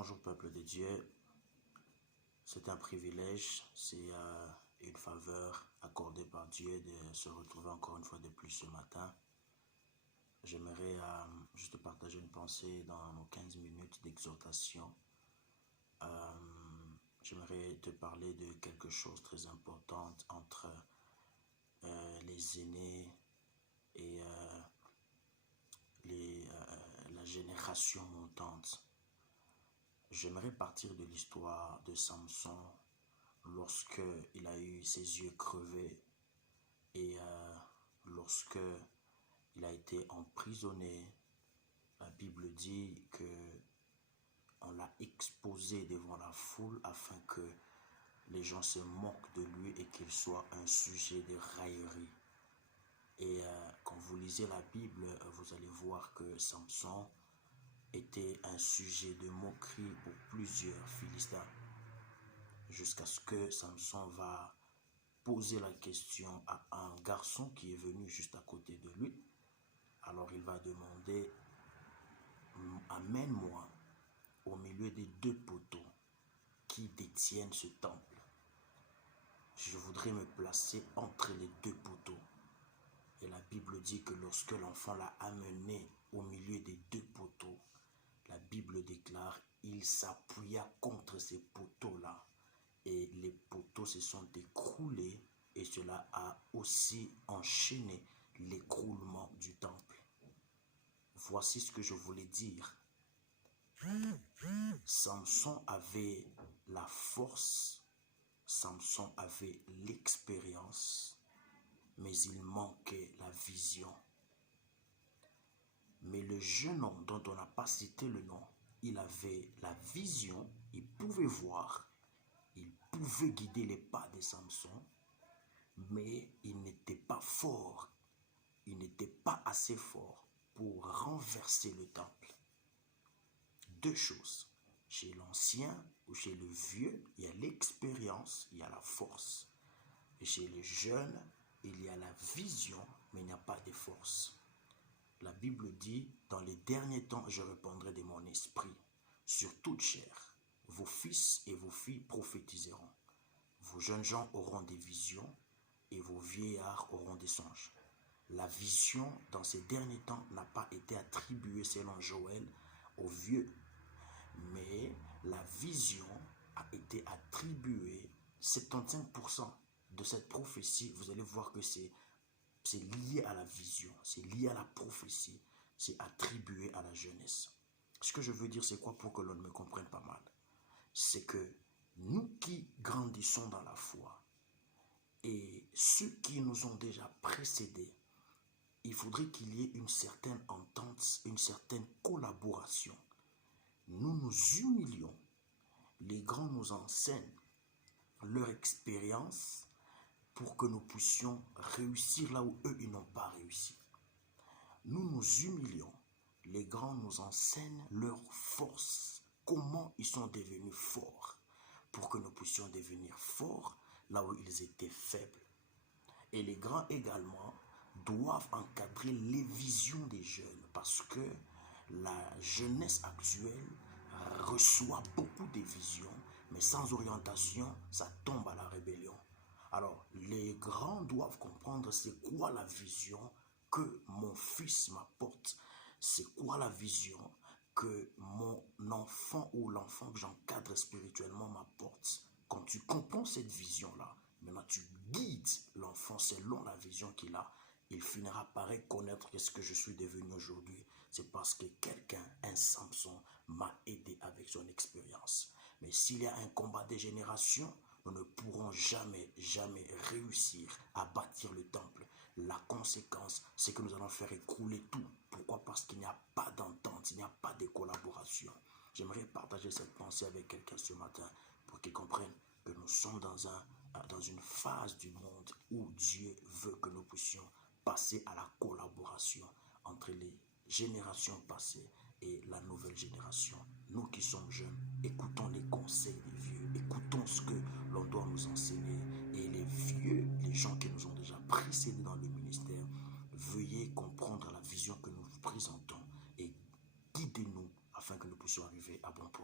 Bonjour peuple de Dieu, c'est un privilège, c'est une faveur accordée par Dieu de se retrouver encore une fois de plus ce matin. J'aimerais juste partager une pensée dans nos 15 minutes d'exhortation. J'aimerais te parler de quelque chose de très important entre les aînés et la génération montante. J'aimerais partir de l'histoire de Samson lorsque il a eu ses yeux crevés et lorsque il a été emprisonné. La Bible dit que on l'a exposé devant la foule afin que les gens se moquent de lui et qu'il soit un sujet de raillerie. Et quand vous lisez la Bible, vous allez voir que Samson était un sujet de moquerie pour plusieurs Philistins, jusqu'à ce que Samson va poser la question à un garçon qui est venu juste à côté de lui. Alors il va demander, amène-moi au milieu des deux poteaux qui détiennent ce temple. Je voudrais me placer entre les deux poteaux. Et la Bible dit que lorsque l'enfant l'a amené au milieu des deux poteaux, la Bible déclare, il s'appuya contre ces poteaux-là et les poteaux se sont écroulés et cela a aussi enchaîné l'écroulement du temple. Voici ce que je voulais dire. Samson avait la force, Samson avait l'expérience, mais il manquait la vision. Mais le jeune homme dont on n'a pas cité le nom, il avait la vision, il pouvait voir, il pouvait guider les pas de Samson, mais il n'était pas fort, il n'était pas assez fort pour renverser le temple. Deux choses, chez l'ancien ou chez le vieux, il y a l'expérience, il y a la force. Et chez les jeunes, il y a la vision, mais il n'y a pas de force. La Bible dit, dans les derniers temps, je répandrai de mon esprit sur toute chair. Vos fils et vos filles prophétiseront. Vos jeunes gens auront des visions et vos vieillards auront des songes. La vision, dans ces derniers temps, n'a pas été attribuée, selon Joël, aux vieux. Mais la vision a été attribuée, 75% de cette prophétie, vous allez voir que c'est lié à la vision, c'est lié à la prophétie, c'est attribué à la jeunesse. Ce que je veux dire, c'est quoi pour que l'on me comprenne pas mal? C'est que nous qui grandissons dans la foi et ceux qui nous ont déjà précédés, il faudrait qu'il y ait une certaine entente, une certaine collaboration. Nous nous humilions, les grands nous enseignent leur expérience pour que nous puissions réussir là où eux, ils n'ont pas réussi. Nous nous humilions. Les grands nous enseignent leur force, comment ils sont devenus forts, pour que nous puissions devenir forts là où ils étaient faibles. Et les grands également doivent encadrer les visions des jeunes, parce que la jeunesse actuelle reçoit beaucoup de visions, mais sans orientation, ça tombe à la rébellion. Alors, les grands doivent comprendre c'est quoi la vision que mon fils m'apporte. C'est quoi la vision que mon enfant ou l'enfant que j'encadre spirituellement m'apporte. Quand tu comprends cette vision-là, maintenant tu guides l'enfant selon la vision qu'il a, il finira par reconnaître que ce que je suis devenu aujourd'hui, c'est parce que quelqu'un, un Samson, m'a aidé avec son expérience. Mais s'il y a un combat des générations, nous ne pourrons jamais réussir à bâtir le temple. La conséquence, c'est que nous allons faire écrouler tout. Pourquoi? Parce qu'il n'y a pas d'entente, il n'y a pas de collaboration. J'aimerais partager cette pensée avec quelqu'un ce matin pour qu'il comprenne que nous sommes dans une phase du monde où Dieu veut que nous puissions passer à la collaboration entre les générations passées et la nouvelle génération. Nous qui sommes jeunes, écoutons les conseils des vieux, écoutons ce que l'on doit nous enseigner. Et les vieux, les gens qui nous ont déjà précédés dans le ministère, veuillez comprendre la vision que nous vous présentons et guidez-nous afin que nous puissions arriver à bon port.